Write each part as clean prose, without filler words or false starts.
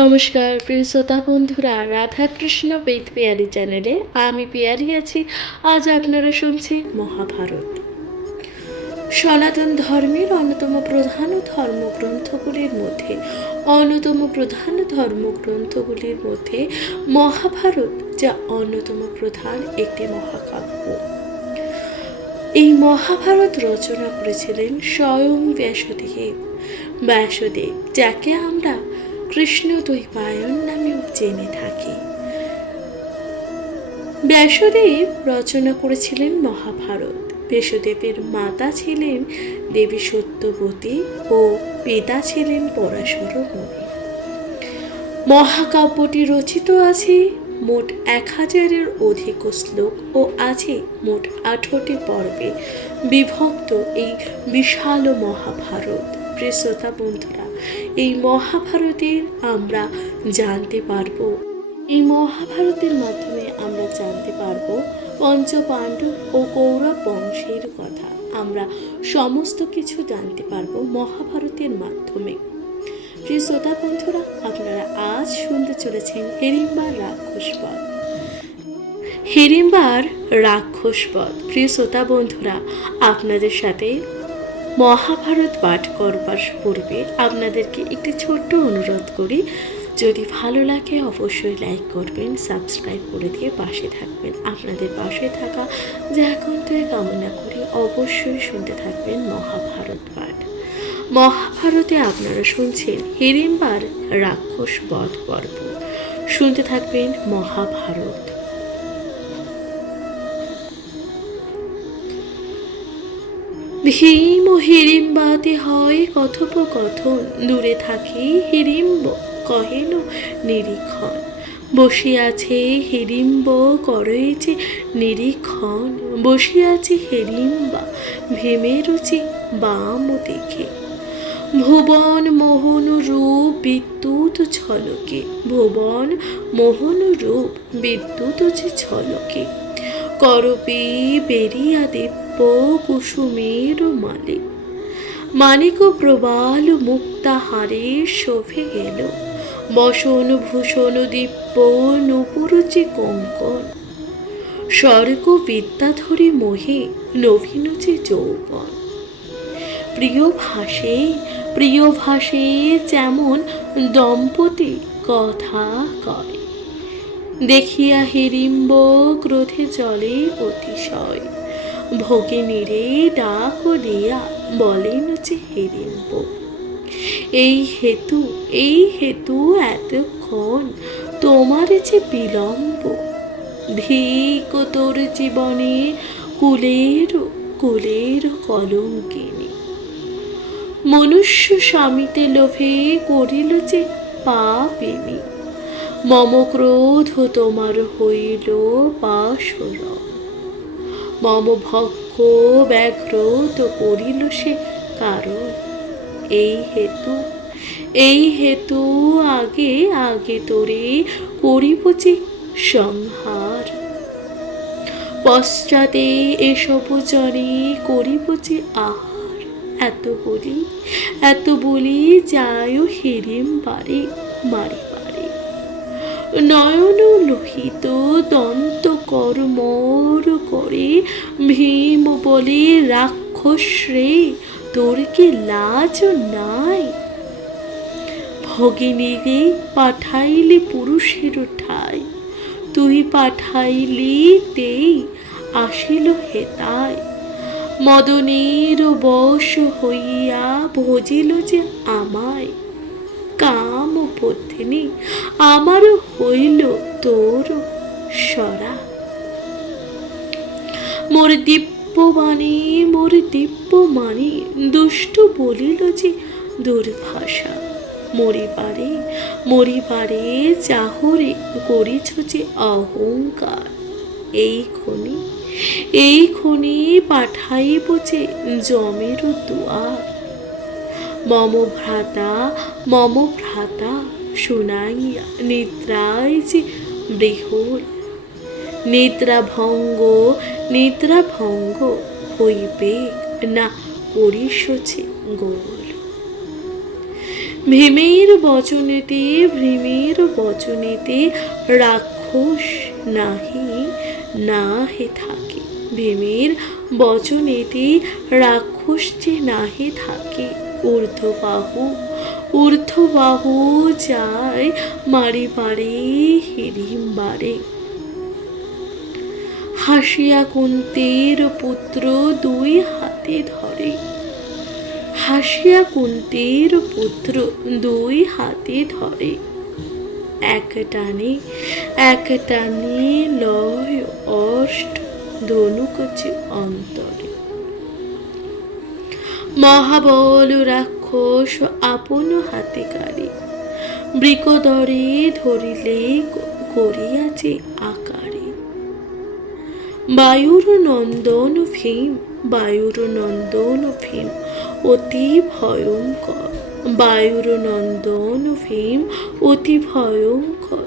নমস্কার প্রিয় শ্রোতা বন্ধুরা, রাধাকৃষ্ণ বেদ পিয়ারি চ্যানেলে আমি পিয়ারি আছি। আজ আপনারা শুনছি মহাভারত। সনাতন ধর্মের অন্যতম প্রধান ধর্মগ্রন্থগুলির মধ্যে মহাভারত, যা অন্যতম প্রধান একটি মহাকাব্য। এই মহাভারত রচনা করেছিলেন স্বয়ং ব্যাসদেব, যাকে আমরা কৃষ্ণদ্বৈপায়ন নামেও জেনে থাকি। ব্যাসদেব রচনা করেছিলেন মহাভারত। ব্যাসদেবের মাতা ছিলেন দেবী সত্যবতী ও পিতা ছিলেন পরাশর মুনি। মহাকাব্যটি রচিত আছে মোট 1000-এর অধিক শ্লোক ও আছে মোট 18টি পর্বে বিভক্ত এই বিশাল মহাভারত। প্রিয় শ্রোতা বন্ধুরা, এই মহাভারতের মহাভারতের মাধ্যমে আমরা জানতে পারব পঞ্চপাণ্ডব ও কৌরব বংশের কথা। আমরা সমস্ত কিছু জানতে পারবো মহাভারতের মাধ্যমে। প্রিয় শ্রোতা বন্ধুরা, আপনারা আজ শুনতে চলেছেন হিড়িম্বার রাক্ষসবধ। প্রিয় শ্রোতা বন্ধুরা, আপনাদের সাথে মহাভারত পাঠ করবার পূর্বে আপনাদেরকে একটি ছোট্ট অনুরোধ করি, যদি ভালো লাগে অবশ্যই লাইক করবেন, সাবস্ক্রাইব করে দিয়ে পাশে থাকবেন। আপনাদের পাশে থাকা জায়গায় কামনা করি। অবশ্যই শুনতে থাকবেন মহাভারত পাঠ। মহাভারতে আপনারা শুনছেন হিড়িম্বার রাক্ষসবধ পর্ব। শুনতে থাকবেন মহাভারত। ভীম ও হিড়িম্বাতে হয় কথোপকথন, দূরে থাকি হিড়িম্ব কহেন নিরীক্ষণ। বসিয়াছে হিড়িম্ব করেছে নিরীক্ষণ, বসিয়াছে হিড়িম্বা ভীমের রুচি বাম দেখে। ভুবন মোহন রূপ বিদ্যুৎ ঝলকে, ভুবন মোহন রূপ বিদ্যুৎ ঝলকে। করপে বেরিয়া দিব্য কুসুমের মালে, মানিক প্রবাল মুক্তাহারে শোভে গেল। বসন ভূষণ দিব্য নূপুরুচি কঙ্কন, স্বর্গ বিদ্যাধরী মোহে নভিনুচি যৌবন। প্রিয় ভাষে যেমন দম্পতি কথা কয়, দেখিয়া হিড়িম্ব ক্রোধে জলে অতিশয়। ভগিনীরে ডাক দিয়া বলেন যে হিড়িম্ব, এই হেতু এতক্ষণ তোমার যে বিলম্ব। ধিক তোর জীবনে কুলের কলঙ্কিনী। মনুষ্য স্বামীতে লোভে করিল যে পাপিনী। মম ক্রোধ তোমার হইল পাশর, মম ভক্ষ ব্যাঘ্র তো করিল সে কারণ। এই হেতু আগে তোরে করিব যে সংহার। পশ্চাতে এসব জনে করিব যে আহার। এত বলি যায় হিড়িম্বারে মারিবারে। নয়ন লোহিত দন্ত কর্মর করে, ভীম বলে রাক্ষস রে তোর কি লাজ নাই। ভগিনীরে পাঠাইলি পুরুষের ঠাই, তুই পাঠাইলি তেই আসিল হেতায়। মদনের বশ হইয়া ভজিল যে আমায়, কাম পত্নী আমার হইল তোর সরা। মোর দিব্যমানে দুষ্ট বলিল যে দুর্ভাষা। মরিবারে চাহরে করিছ যে অহংকার। এই খনি পাঠাইব যে যমের দুয়ার। মম ভ্রাতা শুনাইয়া নিদ্রায় যে বিহ্বল। নিদ্রাভঙ্গ হইবে না করিস যে গোল। ভীমের বচনেতে ভীমের বচনেতে রাক্ষস নাহি না হে থাকে। ভীমের বচনেতে রাক্ষস যে নাহি থাকে। ঊর্ধ্ববাহু ঊর্ধ্ববাহু যায় মারিবারে হিড়িম্বারে। হাসিয়া কুন্তীর পুত্র দুই হাতে ধরে। হাসিয়া কুন্তীর পুত্র দুই হাতে ধরে। এক টানে লয় অষ্ট ধনুকছে অন্তরে। মহাবল রাক্ষস আপন হাতে কাড়ি। বৃকোদরে ধরিলে করিয়াছে আকারে। বায়ুর নন্দন ভীম বায়ুর নন্দন ভীম অতি ভয়ঙ্কর। বায়ুর নন্দন ভীম অতি ভয়ঙ্কর।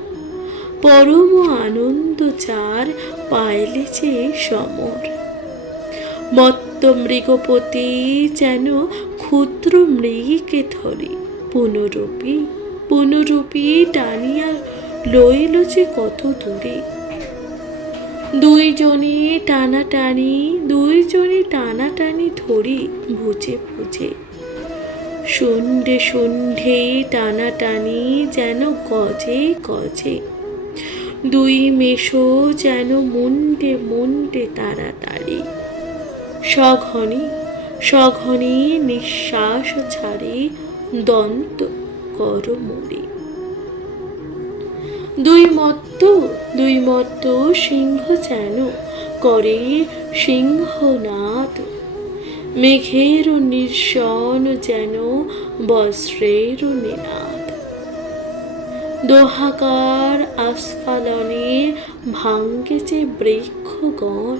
পরম আনন্দ চার পাইলেছে সমর। মত্ত মৃগপতি যেন ক্ষুদ্র মৃগকে ধরে। পুনরূপী পুনরূপী টানিয়া লইল যে কত দূরে। দুইজনে টানাটানি ধরি ভুজে ভুজে। সন্ধ্যে সন্ধ্যে টানাটানি যেন গজে গজে। দুই মেষো যেন মুন্ডে মুন্ডে তাড়াতাড়ি। সঘনে সঘনে নিঃশ্বাস ছাড়ে দন্ত কর মুড়ি। দুই মত্ত সিংহ যেন করে সিংহনাদ। মেঘের নির্শন যেন বজ্রের নিনাদ। দোহাকার আস্ফালনে ভাঙ্গেছে বৃক্ষগণ।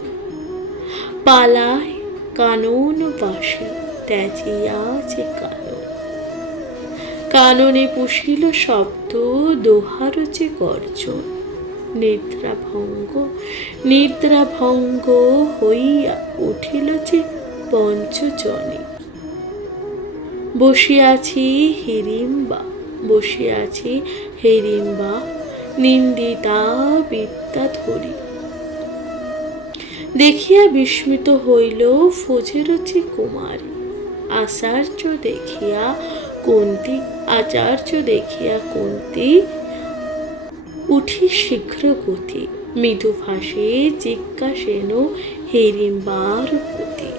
পালায় কানন বাসে ত্যাজিয়াছে কানন। কাননে পুষিল শব্দ দোহার যে গর্জন। নিদ্রাভঙ্গ হইয়া উঠিল যে পঞ্চজনে। বসিয়াছি হিড়িম্বা নিন্দিতা বিদ্যা ধরি। দেখিয়া বিস্মিত হইল ফোজের যে কুমারী। আচার্য দেখিয়া কুন্তী উঠি শীঘ্র গতি। মৃদু ভাষে জিজ্ঞাসেন হিড়িম্বার প্রতি।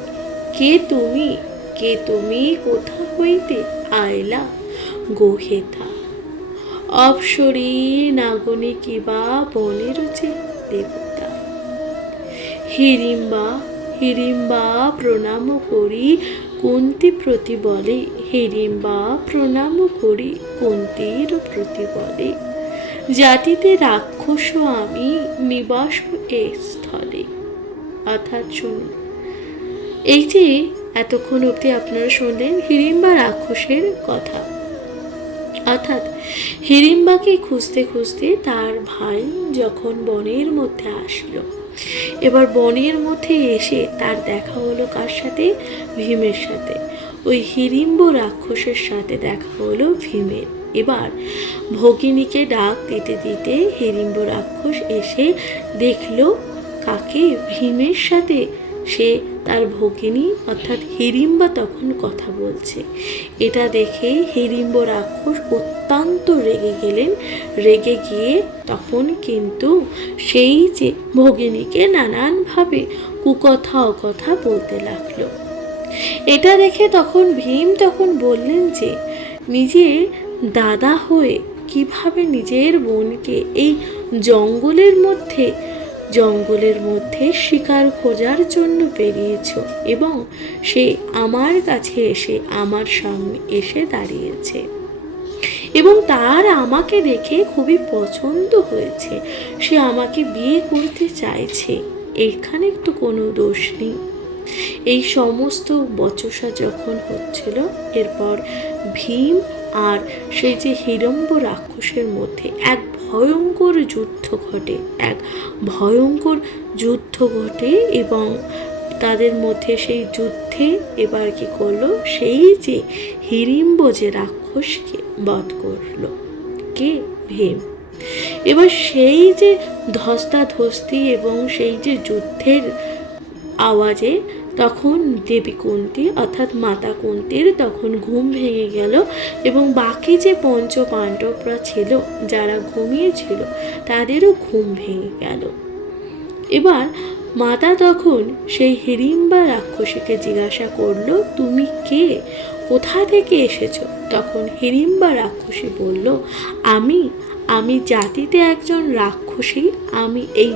কে তুমি কোথা হইতে আইলা গোহেতা। অপ্সরী নাগনী কিবা বনের যে দেবতা। হিড়িম্বা প্রণাম করি কুন্তী প্রতি বলে। হিড়িম্বা প্রণাম করি কুন্তীর প্রতি বলে। জাতিতে রাক্ষস আমি নিবাস এ স্থলে। অর্থাৎ শুনুন, এই যে এতক্ষণ অবধি আপনারা শুনলেন হিড়িম্বা রাক্ষসের কথা। অর্থাৎ হিড়িম্বাকে খুঁজতে খুঁজতে তার ভাই যখন বনের মধ্যে আসলো। এবার বনের মধ্যে এসে তার দেখা হলো কার সাথে? ভীমের সাথে। ওই হিড়িম্ব রাক্ষসের সাথে দেখা হলো ভীমের। এবার ভগিনীকে ডাক দিতে দিতে হিড়িম্ব রাক্ষস এসে দেখলো কাকে? ভীমের সাথে সে তার ভগিনী অর্থাৎ হিড়িম্বা তখন কথা বলছে। এটা দেখে হিড়িম্ব রাক্ষস অত্যন্ত রেগে গেলেন। রেগে গিয়ে তখন কিন্তু সেই যে ভগিনীকে নানানভাবে কুকথা অকথা বলতে লাগলো। এটা দেখে তখন ভীম বললেন যে নিজের দাদা হয়ে কিভাবে নিজের বোনকে এই জঙ্গলের মধ্যে শিকার খোঁজার জন্য বেরিয়েছ এবং সে আমার কাছে এসে আমার সামনে এসে দাঁড়িয়েছে এবং তার আমাকে দেখে খুবই পছন্দ হয়েছে। সে আমাকে বিয়ে করতে চাইছে। এখানে তো কোনো দোষ নেই। এই সমস্ত বচসা যখন হচ্ছিল, এরপর ভীম আর সেই যে হিড়িম্ব রাক্ষসের মধ্যে এক ভয়ঙ্কর যুদ্ধ ঘটে এবং তাদের মধ্যে সেই যুদ্ধে এবার কি করলো, সেই যে হিড়িম্ব যে রাক্ষসকে বধ করলো, কে? ভীম। এবার সেই যে ধস্তাধস্তি এবং সেই যে যুদ্ধের আওয়াজে তখন দেবী কুন্তী অর্থাৎ মাতা কুন্তীর তখন ঘুম ভেঙে গেল এবং বাকি যে পঞ্চ পাণ্ডবরা ছিল যারা ঘুমিয়েছিল তাদেরও ঘুম ভেঙে গেল। এবার মাতা তখন সেই হিড়িম্বা রাক্ষসীকে জিজ্ঞাসা করলো, তুমি কে, কোথা থেকে এসেছো? তখন হিড়িম্বা রাক্ষসী বলল, আমি জাতিতে একজন রাক্ষসী, আমি এই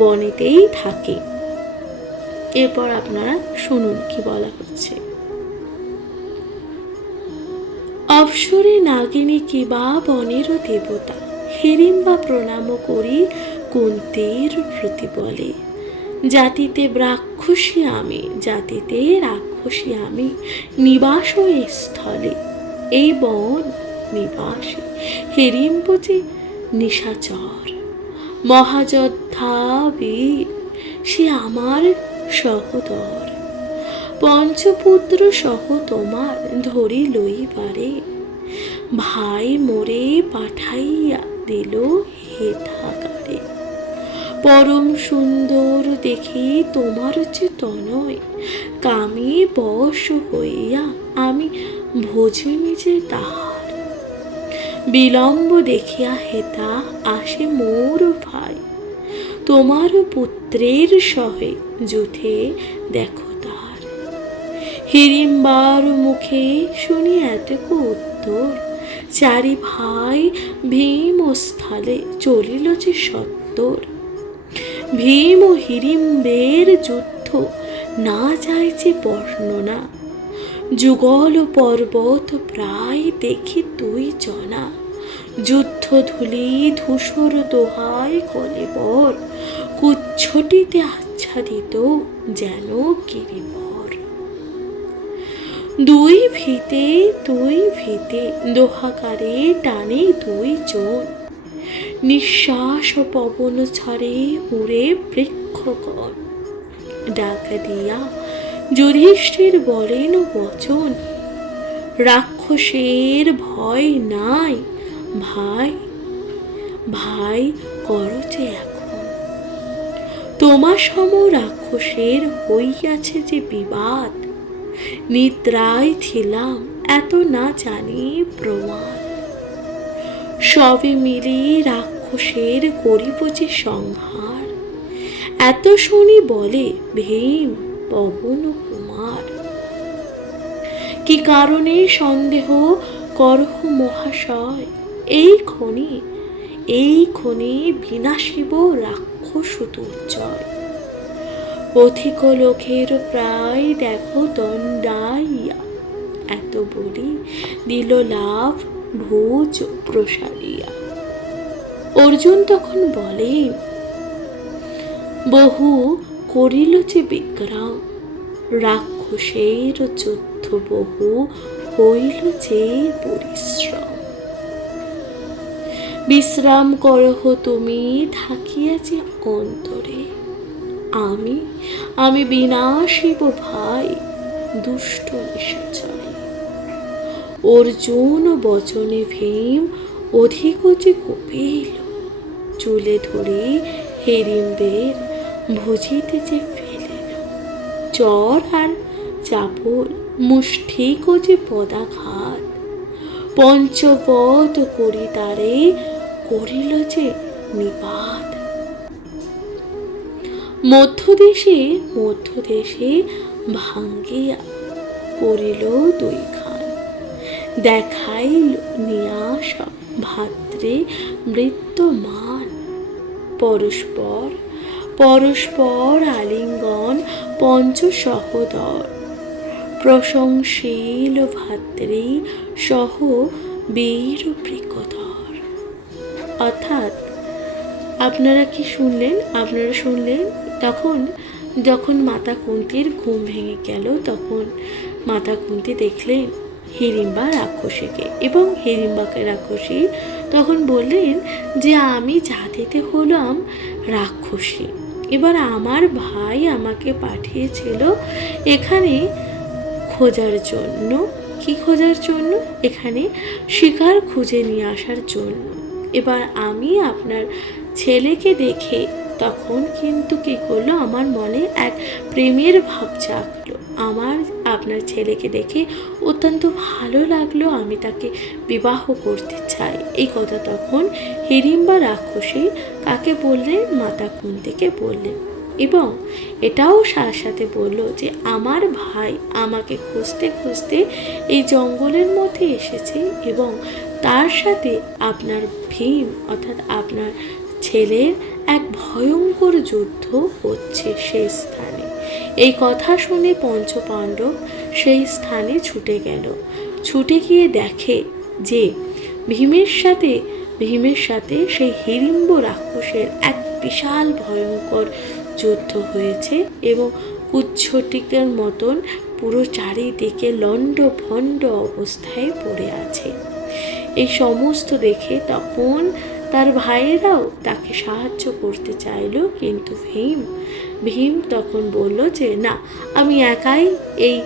বনেতেই থাকি। এরপর আপনারা শুনুন কি বলা হচ্ছে। অপ্সরে নাগিনী কিবা বনের দেবতা, হিড়িম্বা প্রণাম করি কুন্তীর প্রতি বলে, জাতিতে রাক্ষসী আমি, জাতিতে রাক্ষসী আমি, নিবাস স্থলে এই বন নিবাসী, হিড়িম্ব যে নিশাচর, মহাযোদ্ধা বীর সে আমার সহোদর, পঞ্চপুত্র সহ তোমার ধরি লইবারে, ভাই মোরে পাঠাইয়া দিল হেথাকারে, পরম সুন্দর দেখি তোমার যে তনয়, কামে বশ হইয়া আমি ভোজনি যে তাহার, বিলম্ব দেখিয়া হেতা আসে মোর ভাই, তোমার পুত্রের সহে যুথে দেখো তার, হিড়িম্বার মুখে শুনি এতক উত্তর, চারি ভাই ভীম স্থলে চলিল যে সত্তর, ভীম ও হিড়িম্বের যুদ্ধ না যায় যে বর্ণনা, যুগল পর্বত প্রায় দেখি দুই জনা, যুদ্ধ ধুলি ধূসর দোহায় কলেবর, কুচ্ছটিতে আচ্ছাদিত যেন গিরিবর, দুই ভিতে দোহাকারে টানে দুই জন, নিঃশ্বাস ও পবন ছড়ে উড়ে বৃক্ষগণ, ডাকা দিয়া যুধিষ্ঠির বলেন বচন, রাক্ষসের ভয় নাই ভাই, ভাই করো যে এখন, তোমা সম রাক্ষসের হইয়াছে যে বিবাদ, নিদ্রায় ছিলাম এত না জানি প্রমাণ, সবে মিলি রাক্ষসের করিব যে সংহার, এত শুনি বলে ভীম পবন কুমার, কি কারণে সন্দেহ করহ মহাশয়, এই ক্ষণে বিনাশিব রাক্ষস দুর্জয়, পথিক লোকের প্রায় দেখো দণ্ডাইয়া, এত বলি দিল লাভ ভুজ প্রসারিয়া। অর্জুন তখন বলে, বহু করিল যে বিক্রম, রাক্ষসের যুদ্ধ বহু হইল যে পরিশ্রম, বিশ্রাম করহ তুমি থাকিয়া যে অন্তরে, আমি বিনাশিব ভাই দুষ্ট নিশাচরে। অর্জুন বচনে ভীম অধিক যে কপিল, চুলে ধরে হিড়িম্বের ভুজিতে যে ফেলিল, চর আর চাপল মুষ্টিক যে পদাঘাত, পঞ্চবত করি তারে করিল যে নিপাত, মধ্যদেশে ভাঙ্গিয়া করিল দুই খান, দেখাইল নিয়াস ভাদ্রে মৃত্যুমান, পরস্পর আলিঙ্গন পঞ্চ সহোদর, প্রশংসিল ভাদ্রী সহ বীর বৃকধর। অর্থাৎ আপনারা শুনলেন তখন যখন মাতা কুন্তীর ঘুম ভেঙে গেল, তখন মাতা কুন্তী দেখলেন হিড়িম্বা রাক্ষসীকে, এবং হিড়িম্বাকে রাক্ষসী তখন বললেন যে আমি জাতিতে হলাম রাক্ষসী, এবার আমার ভাই আমাকে পাঠিয়েছিল এখানে খোঁজার জন্য। কি খোঁজার জন্য? এখানে শিকার খুঁজে নিয়ে আসার জন্য। এবার আমি আপনার ছেলেকে দেখে তখন কিন্তু কি করলো, আমার মনে এক প্রেমের ভাব জাগলো। আমার আপনার ছেলেকে দেখে অত্যন্ত ভালো লাগলো, আমি তাকে বিবাহ করতে চাই। এই কথা তখন হিড়িম্বা রাক্ষসী কাকে বললেন? মাতা কুন্তিকে বললেন। এবং এটাও সাথে বলল যে আমার ভাই আমাকে খুঁজতে খুঁজতে এই জঙ্গলের মধ্যে এসেছে এবং তার সাথে আপনার ভীম অর্থাৎ আপনার ছেলের এক ভয়ঙ্কর যুদ্ধ হচ্ছে সেই স্থানে। এই কথা শুনে পঞ্চপাণ্ডব সেই স্থানে ছুটে গেল। ছুটে গিয়ে দেখে যে ভীমের সাথে সেই হিড়িম্ব রাক্ষসের এক বিশাল ভয়ঙ্কর যুদ্ধ হয়েছে এবং কুচ্ছটিকের মতন পুরো চারিদিকে লণ্ড ভণ্ড অবস্থায় পড়ে আছে। এই সমস্ত দেখে তখন তার ভাইয়েরাও তাকে সাহায্য করতে চাইল, কিন্তু ভীম তখন বলল যে না, আমি একাই এই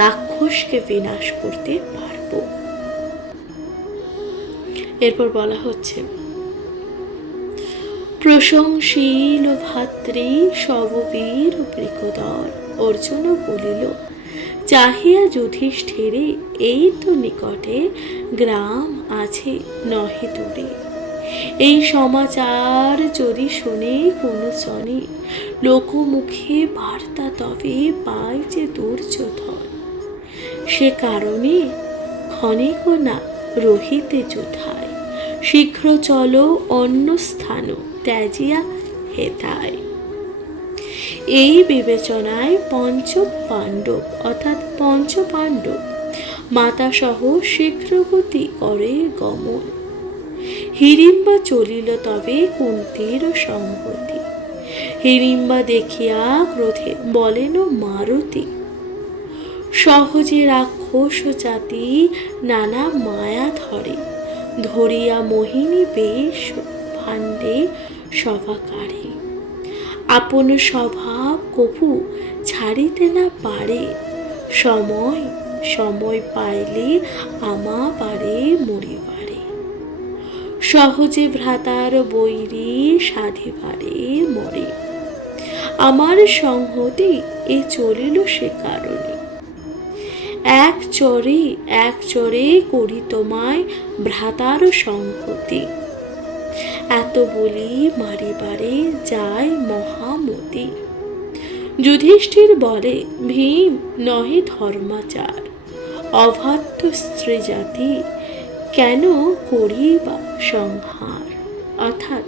রাক্ষসকে বিনাশ করতে পারবো। এরপর বলা হচ্ছে, প্রশংসীল ভাতৃ সববীর বৃকোদর। অর্জুন বলিল, চাহিয়া যুধিষ্ঠিরে এই তো নিকটে গ্রাম আছে নহে দূরে। এই সমাচার যদি শুনে কোনো জনে, লোকমুখে বার্তা তবে পায় যে দুর্যোধন। সে কারণে ক্ষণিক না রহিতে যুথায়, শীঘ্র চলো অন্য স্থান ত্যাজিয়া হেতায়। এই বিবেচনায় পঞ্চপাণ্ডব মাতাসহ শীঘ্রগতি করে গমন। হিড়িম্বা চলিল তবে কুন্তীর সংগতি। হিড়িম্বা দেখিয়া ক্রোধে বলেন মারুতি, সহজে রাক্ষস জাতি নানা মায়া ধরিয়া মোহিনী বেশ ভাণ্ডে সভাকারে। আপন স্বভাব কপু ছাড়িতে না পারে, সময় পাইলে আমা পারে মরিবারে। সহজে ভ্রাতার বৈরী সাধিবারে মরে, আমার সংহতি এ চলিল সে কারণে। এক চরে করি তোমায় ভ্রাতার সংহতি, এত বলি মারিবারে যায় মহামতি। যুধিষ্ঠির বলে, ভীম নহে ধর্মাচার, অবাধ্য স্ত্রী জাতি কেন করিবা সংহার। অর্থাৎ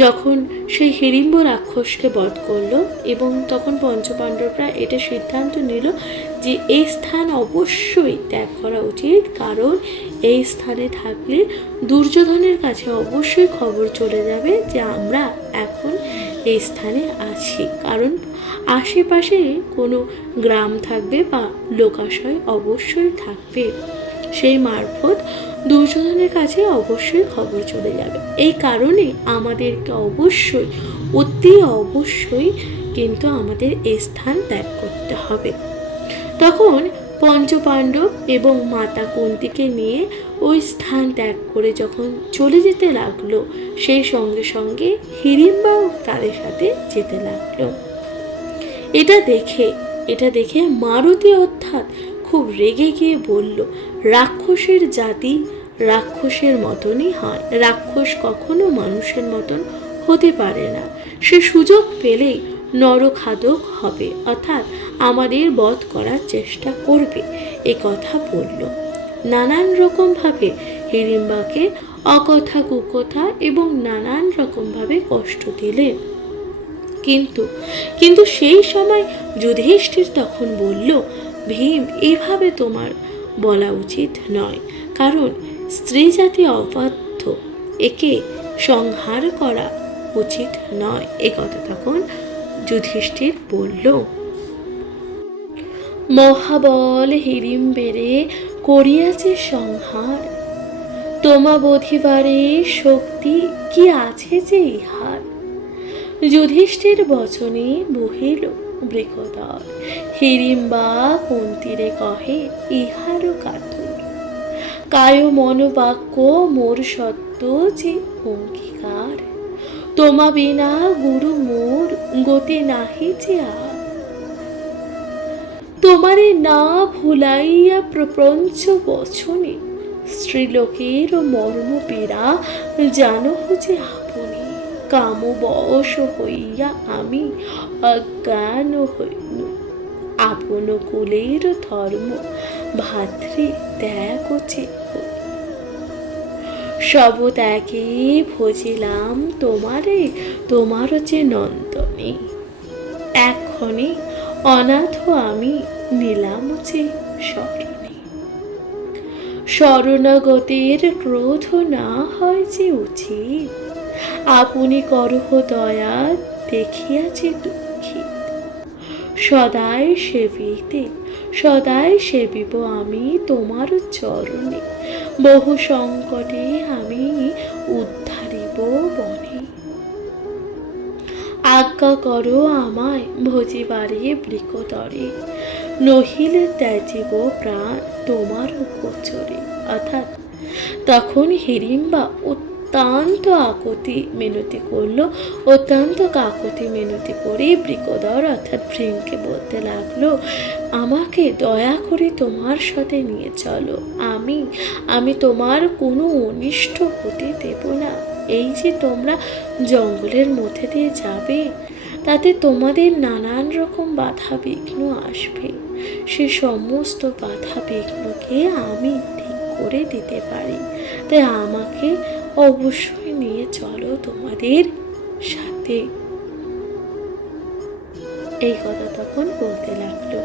যখন সেই হিড়িম্ব রাক্ষসকে বধ করলো এবং তখন পঞ্চপাণ্ডবরা এটা সিদ্ধান্ত নিল যে এই স্থান অবশ্যই ত্যাগ করা উচিত, কারণ এই স্থানে থাকলে দুর্যোধনের কাছে অবশ্যই খবর চলে যাবে যে আমরা এখন এই স্থানে আছি, কারণ আশেপাশে কোনো গ্রাম থাকবে বা লোকাশয় অবশ্যই থাকবে, সেই মারফত দুর্যোধনের কাছে অবশ্যই খবর চলে যাবে। এই কারণে আমাদেরকে অতি অবশ্যই কিন্তু আমাদের এই স্থান ত্যাগ করতে হবে। তখন পঞ্চপাণ্ডব এবং মাতা কুন্তিকে নিয়ে ওই স্থান ত্যাগ করে যখন চলে যেতে লাগলো, সেই সঙ্গে সঙ্গে হিড়িম্বাও তাদের সাথে যেতে লাগলো। এটা দেখে মারুতি অর্থাৎ খুব রেগে গিয়ে বলল, রাক্ষসের জাতি রাক্ষসের মতনই হয়, রাক্ষস কখনো মানুষের মতন হতে পারে না, সে সুযোগ পেলেই নরখাদক হবে, অর্থাৎ আমাদের বধ করার চেষ্টা করবে। এ কথা বলল। নানান রকমভাবে হিড়িম্বাকে অকথা কুকথা এবং নানান রকমভাবে কষ্ট দিলেন। কিন্তু সেই সময় যুধিষ্ঠির তখন বলল, ভীম, এভাবে তোমার বলা উচিত নয়, কারণ স্ত্রী জাতি অবাধ্য, একে সংহার করা উচিত নয়। এ কথা তখন যুধিষ্ঠির বলল। মহাবল হিড়িম্বেরে করিয়াছে সংহার, তোমা বধিবারে শক্তি কি আছে যে ইহার। যুধিষ্ঠির বচনে বহিল বৃকদর, হিড়িম্বা কুন্তীরে কহে ইহারও কাতুর। কায় মনোবাক্য মোর সত্য যে অঙ্গীকার, তোমা বিনা গুরু মোর গতি নাহি যে আর। তোমারে না ভুলাইয়া প্রপঞ্চ বচনে, স্ত্রীলোকের মর্ম পীড়া জানহ যে আপনি। কাম বশ হইয়া আমি অজ্ঞান হইল, আপন কুলের ধর্ম ভাতৃ ত্যাগ যে হই। সব ত্যাগে ভজিলাম তোমারে, তোমার যে নন্দনে। এক্ষণে অনাথ আমি নিলাম যে শরণে। শরণাগতের ক্রোধ না হয় যে উচিত, আপনি করহ দয়া দেখিয়া যে দুঃখিত। সদাই সেবিতে সদাই সেবিব আমি তোমার চরণে, বহু সংকটে আমি উদ্ধারিব বনে। আজ্ঞা করো আমায় ভজিবারে বৃকদরে, নহিলে ত্যাজিব প্রাণ তোমার গোচরে। অর্থাৎ তখন হিড়িম্বা অত্যন্ত আকুতি মিনতি করলো, অত্যন্ত কাকুতি মিনতি করে বৃকদর অর্থাৎ ভৃঙ্গে বলতে লাগলো, আমাকে দয়া করে তোমার সাথে নিয়ে চলো, আমি তোমার কোনো অনিষ্ট হতে দেব না। এই যে তোমরা জঙ্গলের মধ্যে দিয়ে যাবে, তাতে তোমাদের নানান রকম বাধা বিঘ্ন আসবে, সে সমস্ত বাধা বিঘ্নকে আমি ঠিক করে দিতে পারি, তাই আমাকে অবশ্যই নিয়ে চলো তোমাদের সাথে। এই কথা তখন বলতে লাগলো।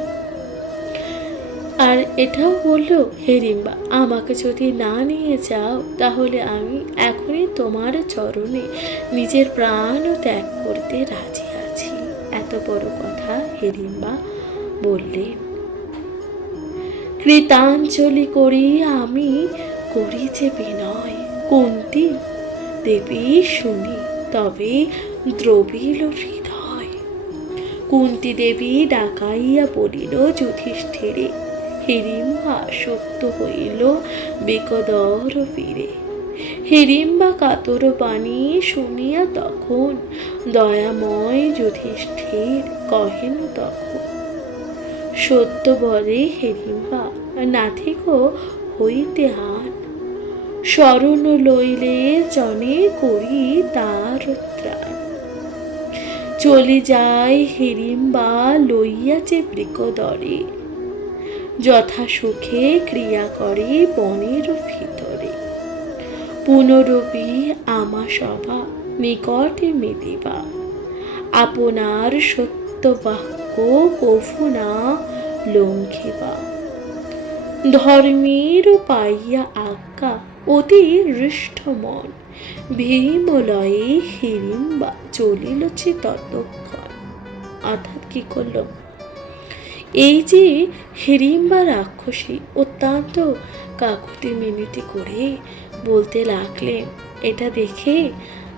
আর এটাও বললো, হিড়িম্বা আমাকে যদি না নিয়ে যাও তাহলে আমি এখনই তোমার চরণে নিজের প্রাণ ত্যাগ করতে রাজি আছি। এত বড় কথা হিড়িম্বা বললেন। কৃতাঞ্জলি করি আমি করি যে বিনয়, কুন্তী দেবী শুনি তবে দ্রবিল হৃদয়। কুন্তী দেবী ডাকাইয়া বলিল যুধিষ্ঠিরে, হিড়িম্বা সত্য হইল বৃকদর বীরে। হিড়িম্বা কাতর বাণী শুনিয়া তখন, দয়াময় যুধিষ্ঠির কহেন তখন। সত্য বলে হিড়িম্বা নাথিক হইতে হান, শরণ লইলে জনে করি তার ত্রাণ। চলি যায় হিড়িম্বা লইয়া যে বৃকদরে, যথা সুখে ক্রিয়া করে বনের ভিতরে। পুনরপি আমা সভা নিকটে মিলিবা, আপনার সত্য বাক্য কভু না লঙ্ঘিবা। ধর্মের পাইয়া আজ্ঞা অতি হৃষ্ট মন, ভীমলয়ে হিড়িম্বা চলিল যে ততক্ষণ। অর্থাৎ কি করলো, এই যে হিড়িম্বা রাক্ষসী অত্যন্ত কাকুতি মিনতি করে বলতে লাগলেন, এটা দেখে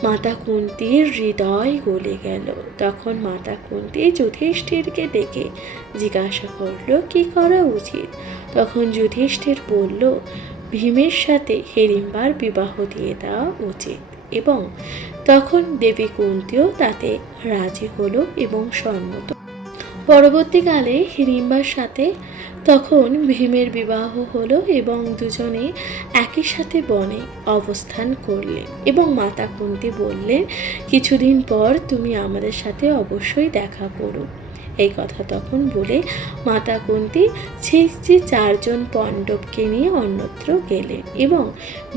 মাতা কুন্তীর হৃদয় গলে গেল। তখন মাতা কুন্তী যুধিষ্ঠিরকে ডেকে জিজ্ঞাসা করলো কি করা উচিত। তখন যুধিষ্ঠির বলল, ভীমের সাথে হিড়িম্বার বিবাহ দিয়ে দেওয়া উচিত। এবং তখন দেবী কুন্তীও তাতে রাজি হলো এবং সম্মত। পরবর্তীকালে হিড়িম্বার সাথে তখন ভীমের বিবাহ হলো এবং দুজনে একই সাথে বনে অবস্থান করলেন। এবং মাতা কুন্তী বললেন, কিছুদিন পর তুমি আমাদের সাথে অবশ্যই দেখা করো। এই কথা তখন বলে মাতা কুন্তী যে 4 জন পাণ্ডবকে নিয়ে অন্যত্র গেলেন এবং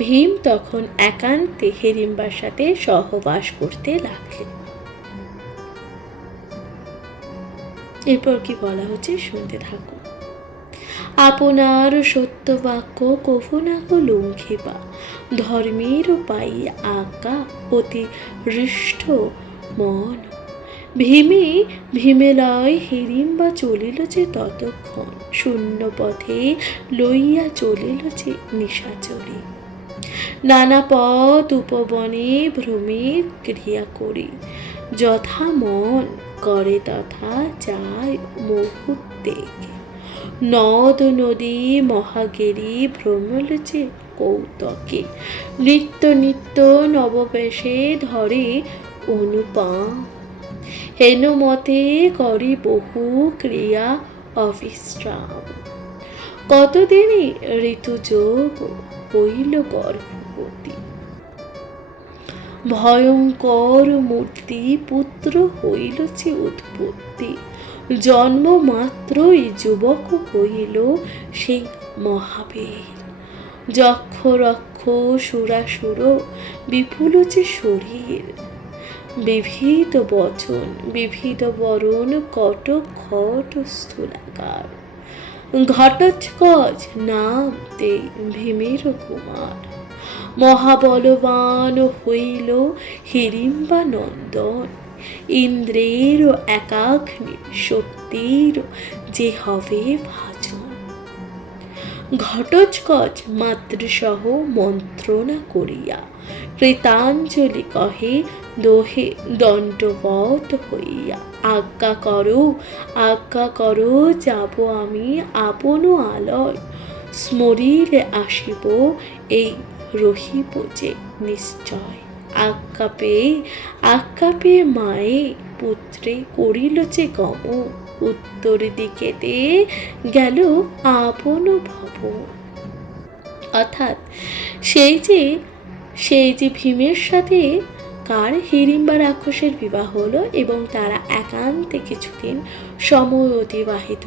ভীম তখন একান্তে হিড়িম্বার সাথে সহবাস করতে লাগলেন। এরপর কি বলা হচ্ছে শুনতে থাকো। আপনার সত্য বাক্য কভু না লঙ্ঘিবা, ধর্মের পাইয়া আজ্ঞা অতি হৃষ্ট মন। ভীমেলয় হিড়িম্বা চলিল যে ততক্ষণ, শূন্য পথে লইয়া চলিল যে নিশাচরে। নানা পথ উপবনে ভ্রমে ক্রিয়া করি, যথা মন করে তথা যায় মুহূর্তে। নদ নদী মহাগিরি ভ্রমলছে কৌতকে, নিত্য নিত্য নববেশে ধরে অনুপম। হেনমতে করে বহু ক্রিয়া অবিশ্রাম, কতদিনই ঋতুযোগ হইল গর্ভবতী। ভয়ঙ্কর মূর্তি পুত্র হইল যে উৎপত্তি, জন্ম মাত্রই যুবক হইল সেই মহাবীর। যক্ষ রক্ষ সুরাসুর বিপুল যে শরীর, বিবিধ বচন বিবিধ বরণ কটক ঘট স্থূলাকার। ঘটোৎকচ নাম তে ভীমের কুমার, মহাবলবান হইল হিড়িম্বা নন্দন। ইন্দ্রের একাগ্নি শক্তির যে হবে ভাজন। ঘটোৎকচ মাতৃসহ মন্ত্রণা করিয়া কৃতাঞ্জলি কহে দোহে দণ্ডবত হইয়া। আজ্ঞা করো যাব আমি আপন আলয়, স্মরিলে আসিব এই রহিব যে নিশ্চয়। আজ্ঞা পেয়ে মায়ে পুত্রে করিল যে গমন, উত্তর দিকেতে গেল আপন ভবন। অর্থাৎ সেই যে ভীমের সাথে কার হিড়িম্বা রাক্ষসের বিবাহ হলো এবং তারা একান্তে কিছুদিন সময় অতিবাহিত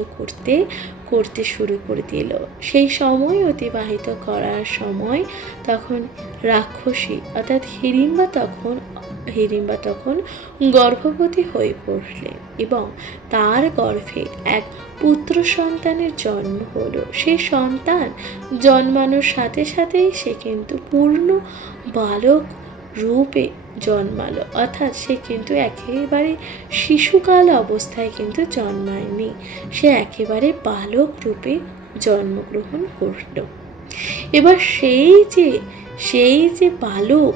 করতে শুরু করে দিল। সেই সময় অতিবাহিত করার সময় তখন রাক্ষসী অর্থাৎ হিড়িম্বা তখন গর্ভবতী হয়ে পড়লেন এবং তার গর্ভে এক পুত্র সন্তানের জন্ম হলো। সেই সন্তান জন্মানোর সাথে সাথেই সে কিন্তু পূর্ণ বালক রূপে জন্মালো, অর্থাৎ সে কিন্তু একেবারে শিশুকাল অবস্থায় কিন্তু জন্মায়নি, সে একেবারে বালক রূপে জন্মগ্রহণ করল। এবার সেই যে বালক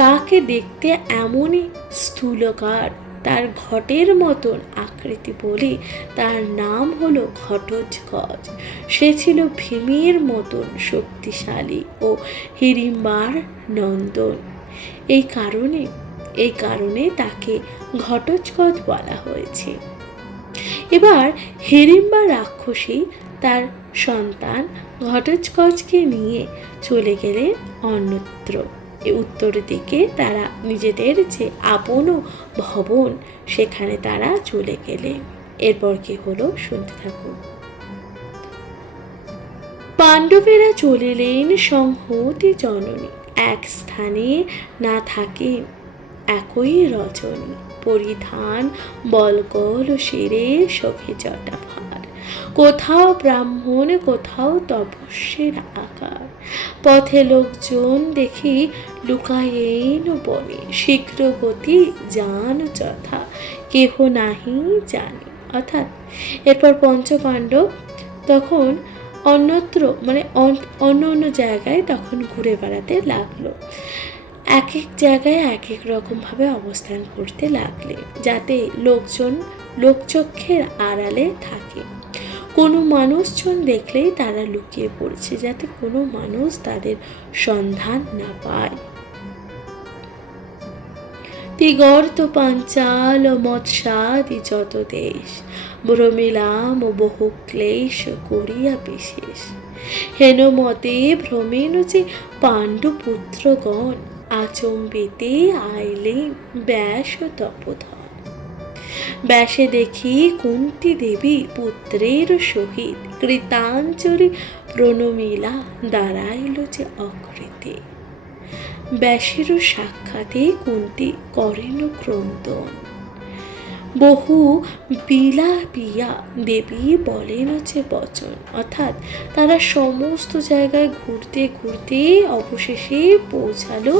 তাকে দেখতে এমনই স্থূলকার, তার ঘটের মতন আকৃতি বলে তার নাম হলো ঘটোৎকচ। সে ছিল ভীমের মতন শক্তিশালী ও হিড়িম্বার নন্দন। এই কারণে তাকে ঘটোৎকচ বলা হয়েছে। এবার হিড়িম্বা রাক্ষসী তার সন্তান ঘটোৎকচকে নিয়ে চলে গেলেন অন্যত্র। উত্তর দিকে তারা নিজেদের যে আপন ভবন সেখানে তারা চলে গেলেন। এরপর কি হলো শুনতে থাকুন। পাণ্ডবেরা চলিলেন সংহতি জননী, এক স্থানে না থাকে একই রজনী। পরিধান বলকল শিরে শোভে জটাভার, কোথাও ব্রাহ্মণ কোথাও তপস্যের আকার। পথে লোকজন দেখি লুকায়েন বনে, শীঘ্র গতি যান যথা কেহ নাহি জানে। অর্থাৎ এরপর পঞ্চপাণ্ডব তখন অন্যত্র অন্য জায়গায় তখন ঘুরে বেড়াতে লাগলো। এক এক জায়গায় এক এক রকমভাবে অবস্থান করতে লাগলে যাতে লোকচক্ষের আড়ালে থাকে। কোনো মানুষজন দেখলেই তারা লুকিয়ে পড়ছে যাতে কোনো মানুষ তাদের সন্ধান না পায়। তিগর্ত পাঞ্চাল মৎস্যাদি যত দেশ, ভ্রমিলাম বহু ক্লেশ করিয়া বিশেষ। হেনমতে ভ্রমেণ যে পাণ্ডুপুত্রগণ, আচম্বিতে আইলেন ব্যাস তপোধন। ব্যাসে দেখি কুন্তী দেবী পুত্রের সহিত, কৃতাঞ্জলি প্রণমিলা দাঁড়াইল যে অকৃতে। ব্যাসেরও সাক্ষাতে কুন্তী করেন ক্রন্দন, বহু বিলাপিয়া দেবী বলেন যে বচন। অর্থাৎ তারা সমস্ত জায়গায় ঘুরতে ঘুরতে অবশেষে পৌঁছালো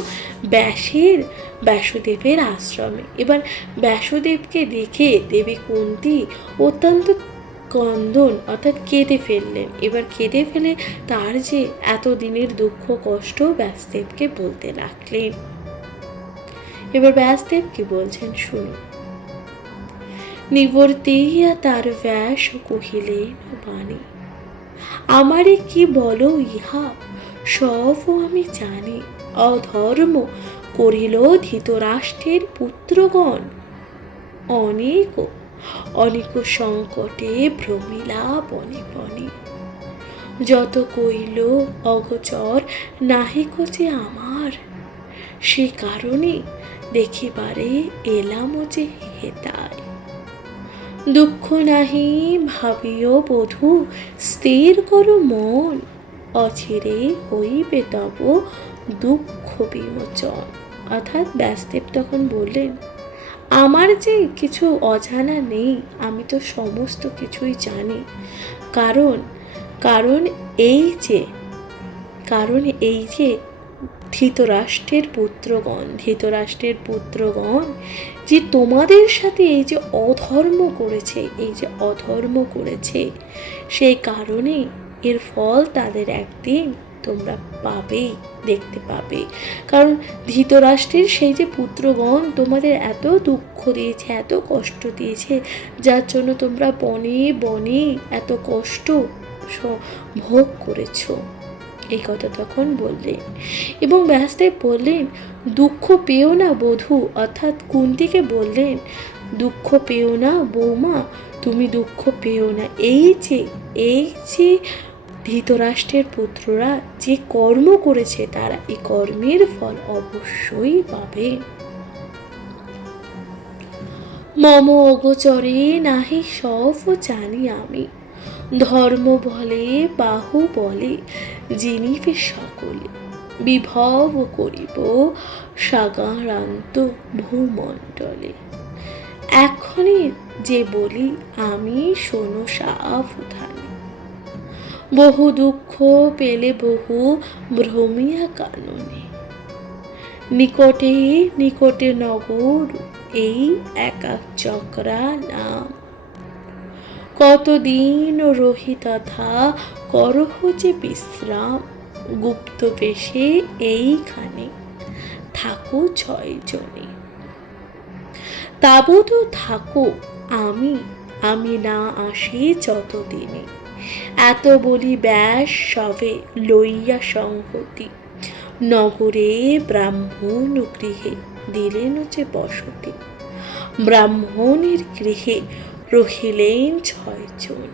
ব্যাসদেবের আশ্রমে। এবার ব্যাসদেবকে দেখে দেবী কুন্তী অত্যন্ত ক্রন্দন অর্থাৎ কেঁদে ফেললেন। এবার কেঁদে ফেলে তার যে এতদিনের দুঃখ কষ্ট ব্যাসদেবকে বলতে লাগলেন। এবার ব্যাসদেব কি বলছেন শুনুন। নিবর্তিয়া তার ব্যাস কহিলেন বাণী, আমারে কি বলো ইহা, সব আমি জানি। অধর্ম করিল ধৃতরাষ্ট্রের পুত্রগণ, অনেক অনেক সংকটে ভ্রমিলা বনে বনে। যত কইল অগোচর নাহিক যে আমার, সে কারণে দেখিবারে এলাম যে হেতায়। দুঃখ নাহি ভাবিও বধূ, স্থির করো মন, অচিরে হইবে তব দুঃখ বিমোচন। অর্থাৎ ব্যাসদেব তখন বললেন, আমার যে কিছু অজানা নেই, আমি তো সমস্ত কিছুই জানি। কারণ কারণ এই যে কারণ এই যে ধৃতরাষ্ট্রের পুত্রগণ যে তোমাদের সাথে এই যে অধর্ম করেছে, সেই কারণে এর ফল তাদের একদিন তোমরা দেখতে পাবে। কারণ ধৃতরাষ্ট্রের সেই যে পুত্রগণ তোমাদের এত দুঃখ দিয়েছে, এত কষ্ট দিয়েছে, যার জন্য তোমরা বনে বনে এত কষ্ট ভোগ করেছো। এই কথা তখন বললেন। এবং ব্যাসদেব বললেন, দুঃখ পেও না বধূ, অর্থাৎ কুন্তিকে বললেন, দুঃখ পেও না বৌমা, তুমি দুঃখ পেও না। এই যে ধৃতরাষ্ট্রের পুত্ররা যে কর্ম করেছে, তারা এই কর্মের ফল অবশ্যই পাবে। মম অগোচরে নাহি সব জানি আমি, ধর্ম বলে বাহু বলে জিনিবে সকলে। বিভব করিব সাগারান্ত ভূমণ্ডলে। এখনই যে বলি আমি শোনো সাবধানে, বহু দুঃখ পেলে বহু ভ্রমিয়া কাননে। নিকটে নিকটে নগর এই একা চক্রা নাম, কতদিন রহি তথা করহ যে বিশ্রাম। গুপ্ত বেশে এইখানে থাকো 6 জনে, তাবৎ থাকো আমি না আসি যতদিনে। এত বলি ব্যাস সবে লইয়া সংহতি, নগরে ব্রাহ্মণ গৃহে দিলেন যে বসতি। ব্রাহ্মণের গৃহে রহিলেন 6 জন,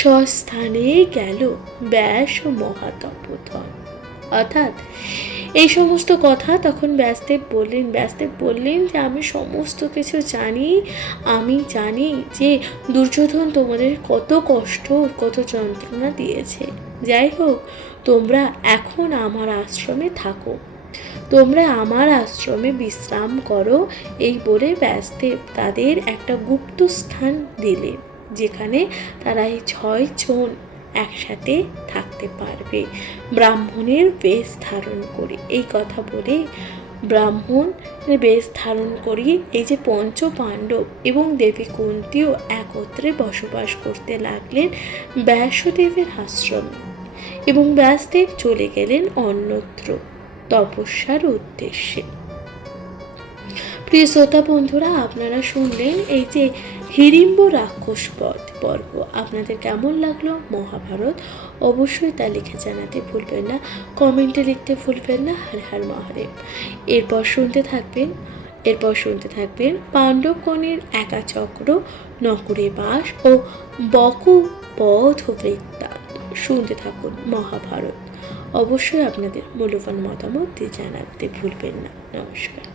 স্বস্থানে গেল ব্যাস মহাতপোধন। অর্থাৎ এই সমস্ত কথা তখন ব্যাসদেব বললেন যে আমি সমস্ত কিছু জানি। আমি জানি যে দুর্যোধন তোমাদের কত কষ্ট, কত যন্ত্রণা দিয়েছে। যাই হোক, তোমরা এখন আমার আশ্রমে থাকো, তোমরা আমার আশ্রমে বিশ্রাম করো। এই বলে ব্যাসদেব তাদের একটা গুপ্ত স্থান দিলেন, যেখানে তারা এই 6 জন একসাথে থাকতে পারবে ব্রাহ্মণের বেশ ধারণ করে। এই কথা বলে ব্রাহ্মণের বেশ ধারণ করি এই যে পঞ্চ পাণ্ডব এবং দেবী কুন্তিও একত্রে বসবাস করতে লাগলেন ব্যাসদেবের আশ্রমে। এবং ব্যাসদেব চলে গেলেন অন্যত্র তপস্যার উদ্দেশ্যে। প্রিয় শ্রোতা বন্ধুরা, আপনারা শুনলেন এই যে হিড়িম্ব রাক্ষস বধ পর্ব। আপনাদের কেমন লাগলো মহাভারত অবশ্যই তা লিখে জানাতে ভুলবেন না, কমেন্টে লিখতে ভুলবেন না। হর হর মহাদেব। এরপর শুনতে থাকবেন পাণ্ডবগণের একা চক্র, নকুরে বাস ও বকু বধ বৃত্তান্ত। শুনতে থাকুন মহাভারত। অবশ্যই আপনাদের মূল্যবান মতামত দিয়ে জানাতে ভুলবেন না। নমস্কার।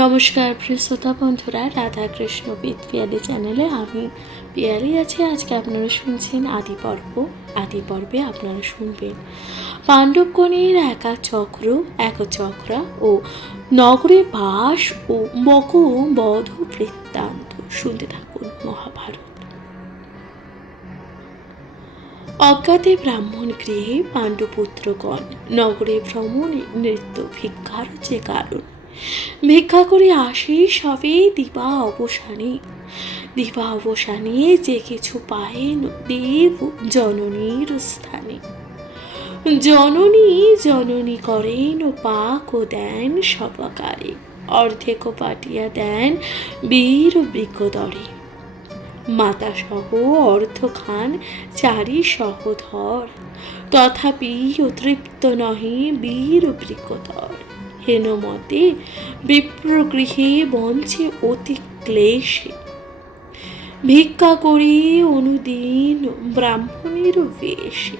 নমস্কার প্রিয় শ্রোতা বন্ধুরা, রাধাকৃষ্ণ বিদ পিয়ালি চ্যানেলে আমি পিয়ালি আছি। আজকে আপনারা শুনছেন আদি পর্বে আপনারা শুনবেন পাণ্ডবগণের একচক্রা ও নগরে বাস ও বকু বধ বৃত্তান্ত। শুনতে থাকুন মহাভারত। অজ্ঞাতে ব্রাহ্মণ গৃহে পাণ্ডুপুত্রগণ, নগরে ভ্রমণে নৃত্য ভিক্ষার যে কারণ। ভিক্ষা করে আসি সবে দিবা অবসানে যে কিছু পায়েন দেব জননীর স্থানে। জননী জননী করেন পাক ও দেন সবাকারে, অর্ধেক পাটিয়া দেন বীর বৃকদরে। মাতা সহ অর্ধখান চারি সহধর, তথাপি তৃপ্ত নহে বীর বৃকদর। হেনমতে বিপ্রগৃহে বঞ্চে অতি ক্লেশে, ভিক্ষা করি অনুদিন ব্রাহ্মণের বেশে।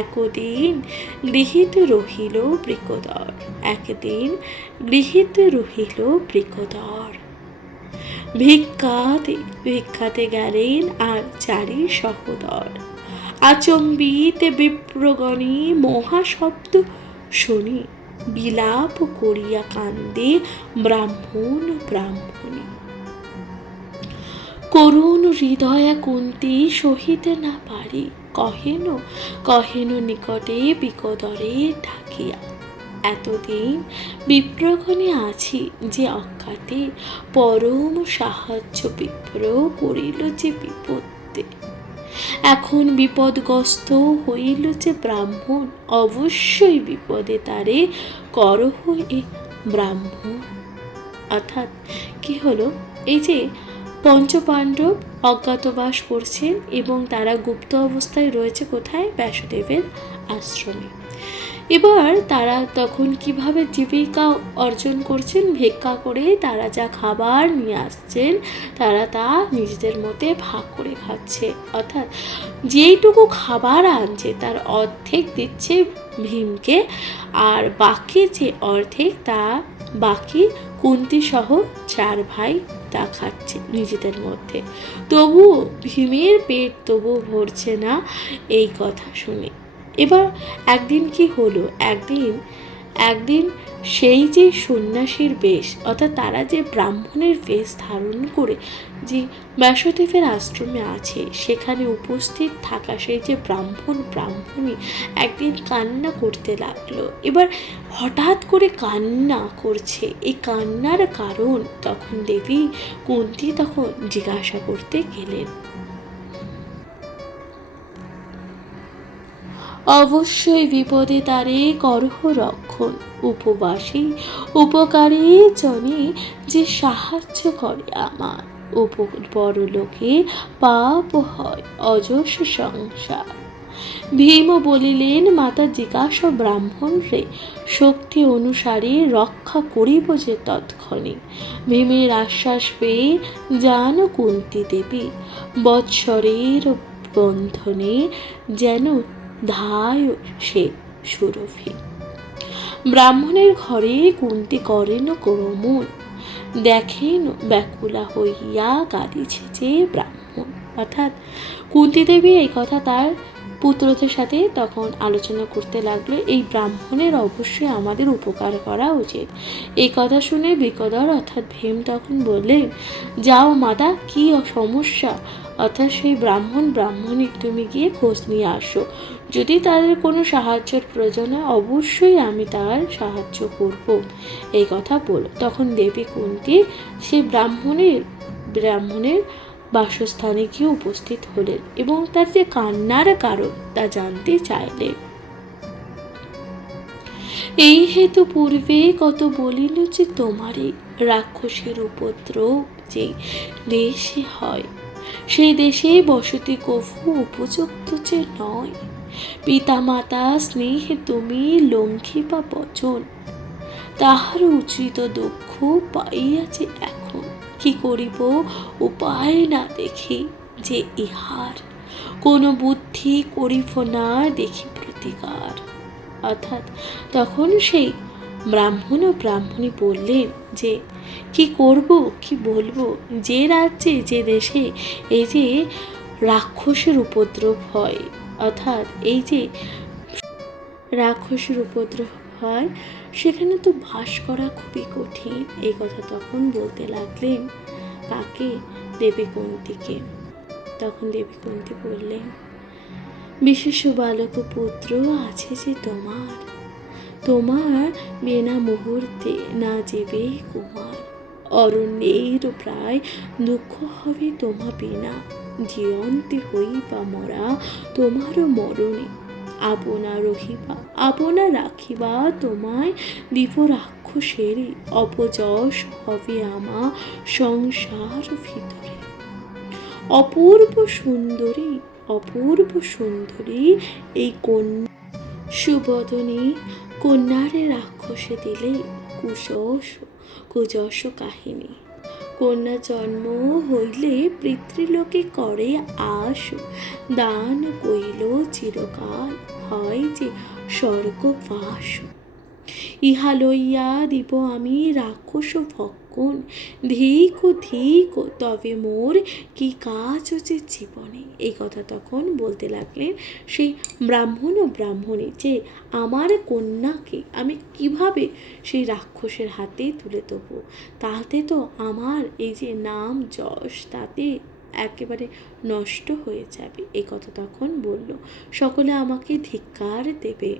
একদিন গৃহীতে রহিল বৃকদর, একদিন গৃহীতে রহিল বৃকদর। ভিক্ষাতে গেলেন আর চারি সহোদর। আচম্বিতে বিপ্রগণে মহাশব্দ শুনি, বিলাপ করিয়া কান্দে ব্রাহ্মণী। করুণ হৃদয়া কুন্তি সহিতে না পারি, কহেন নিকটে বিকদরে ডাকিয়া। এতদিন বিপ্রগণে আছি যে অজ্ঞাতে, পরম সাহায্য বিপ্র করিল যে বিপত্তি। এখন বিপদগ্রস্ত হইল যে ব্রাহ্মণ, অবশ্যই বিপদে তারে করহ এ ব্রাহ্মণ। অর্থাৎ কি হলো, এই যে পঞ্চপাণ্ডব অজ্ঞাতবাস করছেন এবং তারা গুপ্ত অবস্থায় রয়েছে কোথায়? ব্যাসদেবের আশ্রমে। এবার তারা তখন কিভাবে জীবিকা অর্জন করছেন? ভিক্ষা করে তারা যা খাবার নিয়ে আসছেন তারা তা নিজেদের মধ্যে ভাগ করে খাচ্ছে। অর্থাৎ যেইটুকু খাবার আনছে তার অর্ধেক দিচ্ছে ভীমকে, আর বাকি যে অর্ধেক তা বাকি কুন্তী সহ চার ভাই তা খাচ্ছে নিজেদের মধ্যে। তবু ভীমের পেট তবু ভরছে না এই কথা শুনে। এবার একদিন কি হলো, একদিন সেই যে সন্ন্যাসীর বেশ, অর্থাৎ তারা যে ব্রাহ্মণের বেশ ধারণ করে যে ব্যাসদেবের আশ্রমে আছে, সেখানে উপস্থিত থাকা সেই যে ব্রাহ্মণী একদিন কান্না করতে লাগলো। এবার হঠাৎ করে কান্না করছে, এই কান্নার কারণ তখন দেবী কুন্তী তখন জিজ্ঞাসা করতে গেলেন। অবশ্যই বিপদে তারে করহ রক্ষণ, উপবাসী উপকারী জনে যে সাহায্য করে আমার। পরলোকে পাপ হয় অযশ সংসার। ভীম বলিলেন, মাতা জিজ্ঞাসা ব্রাহ্মণ রে, শক্তি অনুসারে রক্ষা করিব যে তৎক্ষণে। ভীমের আশ্বাস পেয়ে জান কুন্তী দেবী, বৎসরের বন্ধনে যেন ধায় সে সুরভি। ব্রাহ্মণের ঘরে কুন্তী করেন গমন, দেখেন ব্যাকুলা হইয়া কাঁদিছে যে ব্রাহ্মণ। অর্থাৎ কুন্তী দেবী এই কথা তার পুত্রদের সাথে তখন আলোচনা করতে লাগলো, এই ব্রাহ্মণের অবশ্যই আমাদের উপকার করা উচিত। এই কথা শুনে বিকদর অর্থাৎ ভীম তখন বললেন, যাও মাতা, কি সমস্যা? অর্থাৎ সেই ব্রাহ্মণী তুমি গিয়ে খোঁজ নিয়ে আসো, যদি তাদের কোনো সাহায্যের প্রয়োজন হয় অবশ্যই আমি তার সাহায্য করব। এই কথা বলো। তখন দেবী কুন্তী সেই ব্রাহ্মণের বাসস্থানে গিয়ে উপস্থিত হলেন এবং তার যে কান্নার কারণ তা জানতে চাইলেন। এই হেতু পূর্বে কত বলিল যে তোমারে, রাক্ষসের উপদ্রব যে দেশে হয়, সেই দেশে বসতি কভু উপযুক্ত যে নয়। পিতা মাতা স্নেহে তুমি লঙ্ঘিবা বচন, তাহার উচিত দুঃখ পাইয়াছে এখন। কি করিব উপায় না দেখি যে ইহার, কোনো বুদ্ধি করিব না দেখি প্রতিকার। অর্থাৎ তখন সেই ব্রাহ্মণী বললেন যে কি করব, কি বলবো, যে রাজ্যে যে দেশে এই যে রাক্ষসের উপদ্রব হয়, অর্থাৎ এই যে রাক্ষসের উপদ্রব হয় সেখানে তো বাস করা খুবই কঠিন। এই কথা তখন বলতে লাগলেন কাকে? দেবী কুন্তীকে। তখন দেবী কুন্তী বললেন, বিশেষ বালক পুত্র আছে যে তোমার, তোমার বিনা মুহূর্তে না যেবে কুমার। অরণ্যের প্রায় দুঃখ হবে তোমা বিনা, জীবন্তে হইবা মরা তোমার মরণে। আপনা রহিবা আপনা রাখিবা তোমায় দিব রাক্ষসের, অপযশ হবে আমা সংসার ভিতরে। অপূর্ব সুন্দরী অপূর্ব সুন্দরী এই কন্যা সুবদনী কন্যারে রাক্ষসে দিলে কুশস কুযশ কাহিনী। কন্যা জন্ম হইলে পিতৃলোকে করে আশ, দান কইল চিরকাল হয় যে স্বর্গবাস। ইহা লইয়া দিব আমি রাক্ষস ভক্ষণ, ধিক ধিক তবে মোর কি কাজ যে জীবনে। এই কথা তখন বলতে লাগলেন সেই ব্রাহ্মণ ও ব্রাহ্মণী, যে আমার কন্যাকে আমি কিভাবে সেই রাক্ষসের হাতে তুলে দেবো, তাতে তো আমার এই যে নাম যশ তাতে একেবারে নষ্ট হয়ে যাবে। এই কথা তখন বলল, সকলে আমাকে ধিক্কার দেবে।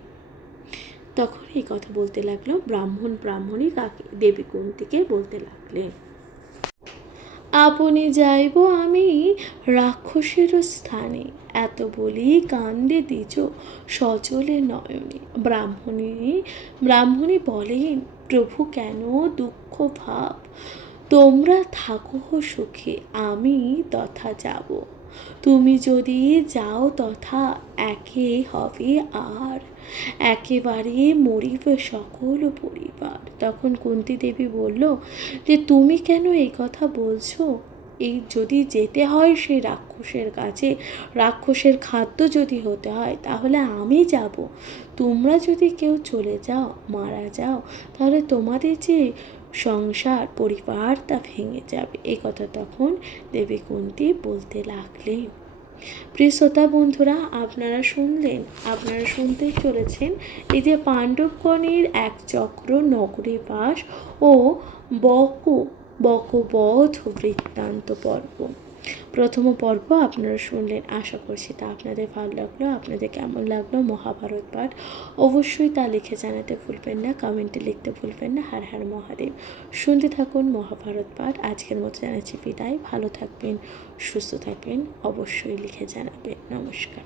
তখন এই কথা বলতে লাগলো ব্রাহ্মণ ব্রাহ্মণী কাকে, দেবী কুন্তীকে বলতে লাগলেন, আপনি যাইব আমি রাক্ষসের স্থানে, এত বলি কান্দে দ্বিজ সজলে নয়নে। ব্রাহ্মণী বলেন, প্রভু কেন দুঃখ ভাব, তোমরা থাকো সুখে আমি তথা যাব। তুমি যদি যাও তথা একে হবে আর, একেবারে মরিবে সকল পরিবার। তখন কুন্তী দেবী বলল যে তুমি কেন এই কথা বলছো, এই যদি যেতে হয় সেই রাক্ষসের কাছে, রাক্ষসের খাদ্য যদি হতে হয় তাহলে আমি যাব। তোমরা যদি কেউ চলে যাও মারা যাও তাহলে তোমাদের যে সংসার পরিবার তা ভেঙে যাবে। এই কথা তখন দেবী কুন্তী বলতে লাগলেন। প্রিয় শ্রোতা বন্ধুরা, আপনারা শুনলেন, আপনারা শুনতে চলেছেন এই যে পাণ্ডবগণের এক চক্র নগরে বাস ও বকবধ বৃত্তান্ত পর্ব। প্রথম পর্ব আপনারা শুনলেন, আশা করছি তা আপনাদের ভালো লাগলো। আপনাদের কেমন লাগলো মহাভারত পাঠ অবশ্যই তা লিখে জানাতে ভুলবেন না, কমেন্টে লিখতে ভুলবেন না। হর হর মহাদেব। শুনতে থাকুন মহাভারত পাঠ। আজকের মতো জানাচ্ছি বিদায়। ভালো থাকবেন, সুস্থ থাকবেন, অবশ্যই লিখে জানাবেন। নমস্কার।